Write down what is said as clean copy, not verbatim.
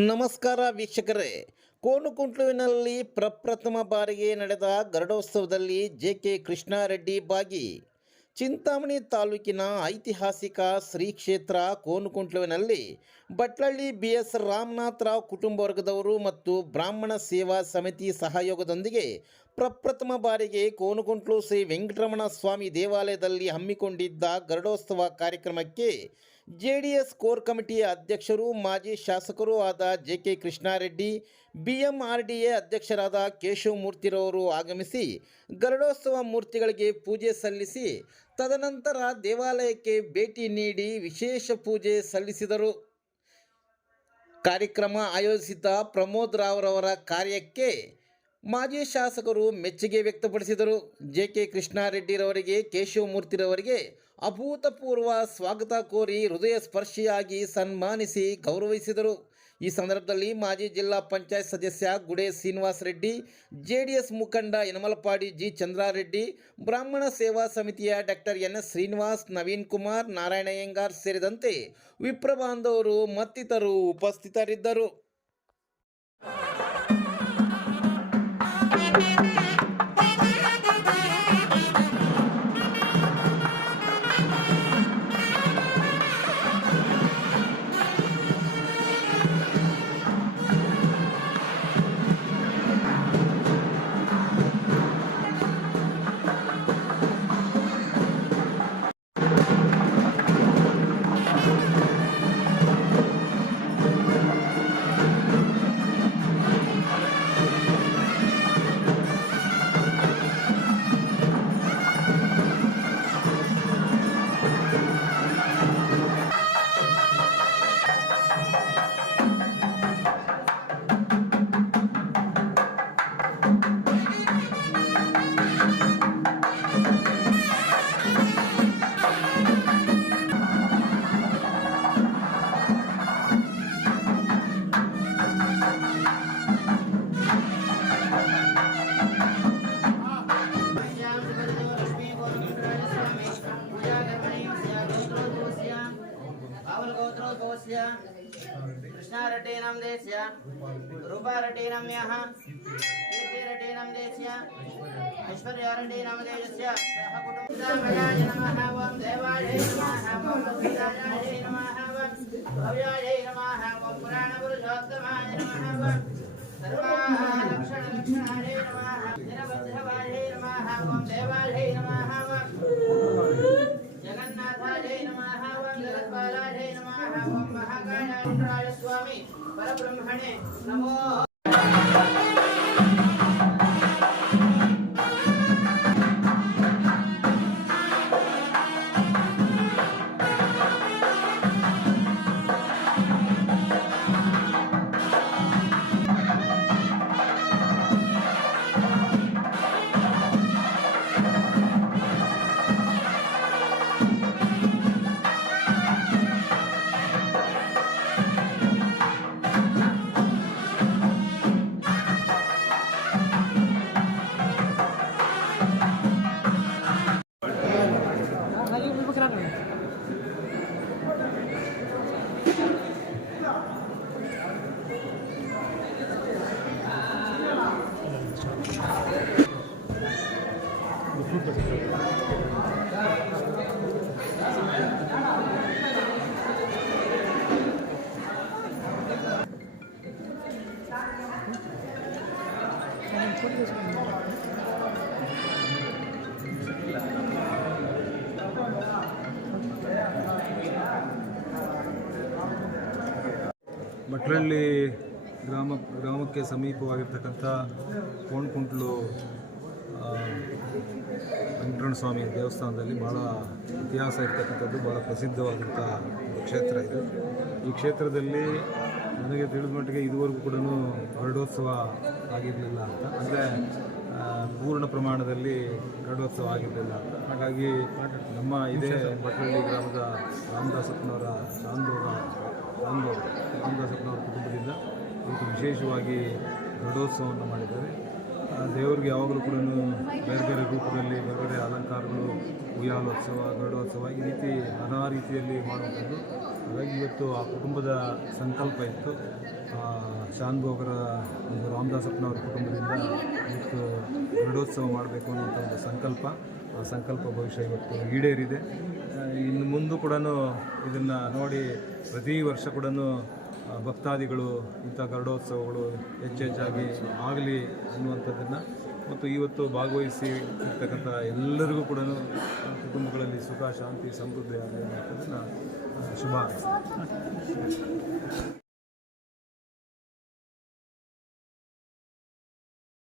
ನಮಸ್ಕಾರ ವೀಕ್ಷಕರೇ. ಕೋನುಕುಂಟ್ಲುವಿನಲ್ಲಿ ಪ್ರಪ್ರಥಮ ಬಾರಿಗೆ ನಡೆದ ಗರುಡೋತ್ಸವದಲ್ಲಿ ಜೆ.ಕೆ. ಕೃಷ್ಣಾರೆಡ್ಡಿ ಭಾಗಿ. ಚಿಂತಾಮಣಿ ತಾಲೂಕಿನ ಐತಿಹಾಸಿಕ ಶ್ರೀ ಕ್ಷೇತ್ರ ಕೋನುಕುಂಟ್ಲುವಿನಲ್ಲಿ ಬಟ್ಲಳ್ಳಿ ಬಿ.ಎಸ್. ರಾಮನಾಥ ರಾವ್ ಕುಟುಂಬ ವರ್ಗದವರು ಮತ್ತು ಬ್ರಾಹ್ಮಣ ಸೇವಾ ಸಮಿತಿ ಸಹಯೋಗದೊಂದಿಗೆ ಪ್ರಪ್ರಥಮ ಬಾರಿಗೆ ಕೋನುಕುಂಟ್ಲು ಶ್ರೀ ವೆಂಕಟರಮಣ ಸ್ವಾಮಿ ದೇವಾಲಯದಲ್ಲಿ ಹಮ್ಮಿಕೊಂಡಿದ್ದ ಗರುಡೋತ್ಸವ ಕಾರ್ಯಕ್ರಮಕ್ಕೆ ಜೆಡಿಎಸ್ ಕೋರ್ ಕಮಿಟಿಯ ಅಧ್ಯಕ್ಷರು ಮಾಜಿ ಶಾಸಕರೂ ಆದ ಜೆ.ಕೆ. ಕೃಷ್ಣಾರೆಡ್ಡಿ, ಬಿಎಂಆರ್ಡಿಎ ಅಧ್ಯಕ್ಷರಾದ ಕೇಶವಮೂರ್ತಿರವರು ಆಗಮಿಸಿ ಗರುಡೋತ್ಸವ ಮೂರ್ತಿಗಳಿಗೆ ಪೂಜೆ ಸಲ್ಲಿಸಿ ತದನಂತರ ದೇವಾಲಯಕ್ಕೆ ಭೇಟಿ ನೀಡಿ ವಿಶೇಷ ಪೂಜೆ ಸಲ್ಲಿಸಿದರು. ಕಾರ್ಯಕ್ರಮ ಆಯೋಜಿಸಿದ ಪ್ರಮೋದ್ ರಾವ್ರವರ ಕಾರ್ಯಕ್ಕೆ ಮಾಜಿ ಶಾಸಕರು ಮೆಚ್ಚುಗೆ ವ್ಯಕ್ತಪಡಿಸಿದರು. ಜೆ.ಕೆ. ಕೃಷ್ಣಾರೆಡ್ಡಿರವರಿಗೆ ಕೇಶವಮೂರ್ತಿರವರಿಗೆ ಅಭೂತಪೂರ್ವ ಸ್ವಾಗತ ಕೋರಿ ಹೃದಯ ಸ್ಪರ್ಶಿಯಾಗಿ ಸನ್ಮಾನಿಸಿ ಗೌರವಿಸಿದರು. ಈ ಸಂದರ್ಭದಲ್ಲಿ ಮಾಜಿ ಜಿಲ್ಲಾ ಪಂಚಾಯತ್ ಸದಸ್ಯ ಗುಡೆ ಶ್ರೀನಿವಾಸ ರೆಡ್ಡಿ, ಜೆಡಿಎಸ್ ಮುಖಂಡ ಯನಮಲಪಾಡಿ ಜಿ. ಚಂದ್ರಾರೆಡ್ಡಿ, ಬ್ರಾಹ್ಮಣ ಸೇವಾ ಸಮಿತಿಯ ಡಾಕ್ಟರ್ ಎನ್.ಎಸ್. ಶ್ರೀನಿವಾಸ್, ನವೀನ್ ಕುಮಾರ್, ನಾರಾಯಣಯ್ಯಂಗಾರ್ ಸೇರಿದಂತೆ ವಿಪ್ರ ಬಾಂಧವರು ಮತ್ತಿತರರು ಉಪಸ್ಥಿತರಿದ್ದರು. कृष्णारेड्डी नाम देस्य रूपारेड्डी नाम यः कीर्तिरेड्डी नाम देस्य ऐश्वर्यारेड्डी नाम देस्य सह कुटुंबाय नमः ओम देवाय नमः ओम लक्ष्मीदाय नमः ओम भव्याय नमः ओम पुराण पुरुषोत्तमाय नमः ओम सर्वालक्षणाय नमः निरबद्धवाय नमः ओम देवाय नमः ओम जगन्नाथाय नमः ओम जगत्पालाय नमः ओम महाकाय स्वामी परब्रह्मणे नमो. ಬಟ್ಲಳ್ಳಿ ಗ್ರಾಮಕ್ಕೆ ಸಮೀಪವಾಗಿರ್ತಕ್ಕಂಥ ಕೋನುಕುಂಟ್ಲು ವೆಂಕಟರಮಣ ಸ್ವಾಮಿ ದೇವಸ್ಥಾನದಲ್ಲಿ ಭಾಳ ಇತಿಹಾಸ ಇರ್ತಕ್ಕಂಥದ್ದು, ಭಾಳ ಪ್ರಸಿದ್ಧವಾದಂಥ ಒಂದು ಕ್ಷೇತ್ರ ಇದು. ಈ ಕ್ಷೇತ್ರದಲ್ಲಿ ನನಗೆ ತಿಳಿದ ಮಟ್ಟಿಗೆ ಇದುವರೆಗೂ ಕೂಡ ಗರುಡೋತ್ಸವ ಆಗಿರಲಿಲ್ಲ ಅಂತ, ಅಂದರೆ ಪೂರ್ಣ ಪ್ರಮಾಣದಲ್ಲಿ ಗರುಡೋತ್ಸವ ಆಗಿರಲಿಲ್ಲ ಅಂತ. ಹಾಗಾಗಿ ನಮ್ಮ ಇದೇ ಬಟ್ಲಳ್ಳಿ ಗ್ರಾಮದ ರಾಮದಾಸಪ್ಪನವರ ರಾಮದಾಸಪ್ಪನವರ ಕುಟುಂಬದಿಂದ ಇವತ್ತು ವಿಶೇಷವಾಗಿ ಗರುಡೋತ್ಸವವನ್ನು ಮಾಡಿದ್ದಾರೆ. ದೇವರಿಗೆ ಯಾವಾಗಲೂ ಕೂಡ ಬೇರೆ ಬೇರೆ ರೂಪದಲ್ಲಿ ಬೇರೆ ಬೇರೆ ಅಲಂಕಾರಗಳು, ಉಯ್ಯಾಲೋತ್ಸವ, ಗರುಡೋತ್ಸವ ಈ ರೀತಿ ನಾನಾ ರೀತಿಯಲ್ಲಿ ಮಾಡುವಂಥದ್ದು. ಹಾಗಾಗಿ ಇವತ್ತು ಆ ಕುಟುಂಬದ ಸಂಕಲ್ಪ ಇತ್ತು. ಶಾನ್ಭೋಗರ ಒಂದು ರಾಮದಾಸಪ್ಪನವರ ಕುಟುಂಬದಿಂದ ಇವತ್ತು ಗರುಡೋತ್ಸವ ಮಾಡಬೇಕು ಅನ್ನೋಂಥ ಒಂದು ಸಂಕಲ್ಪ, ಆ ಸಂಕಲ್ಪ ಭವಿಷ್ಯ ಇವತ್ತು ಈಡೇರಿದೆ. ಇನ್ನು ಮುಂದೂ ಕೂಡ ಇದನ್ನು ನೋಡಿ ಪ್ರತಿ ವರ್ಷ ಕೂಡ ಭಕ್ತಾದಿಗಳು ಇಂಥ ಗರುಡೋತ್ಸವಗಳು ಹೆಚ್ಚೆಚ್ಚಾಗಿ ಆಗಲಿ ಅನ್ನುವಂಥದ್ದನ್ನು ಮತ್ತು ಇವತ್ತು ಭಾಗವಹಿಸಿ ಇರ್ತಕ್ಕಂಥ ಎಲ್ಲರಿಗೂ ಕೂಡ ಕುಟುಂಬಗಳಲ್ಲಿ ಸುಖ ಶಾಂತಿ ಸಮೃದ್ಧಿ ಆಗಲಿ ಅನ್ನೋದನ್ನು ಶುಭ ಹಾರೈಸ್ತೀನಿ.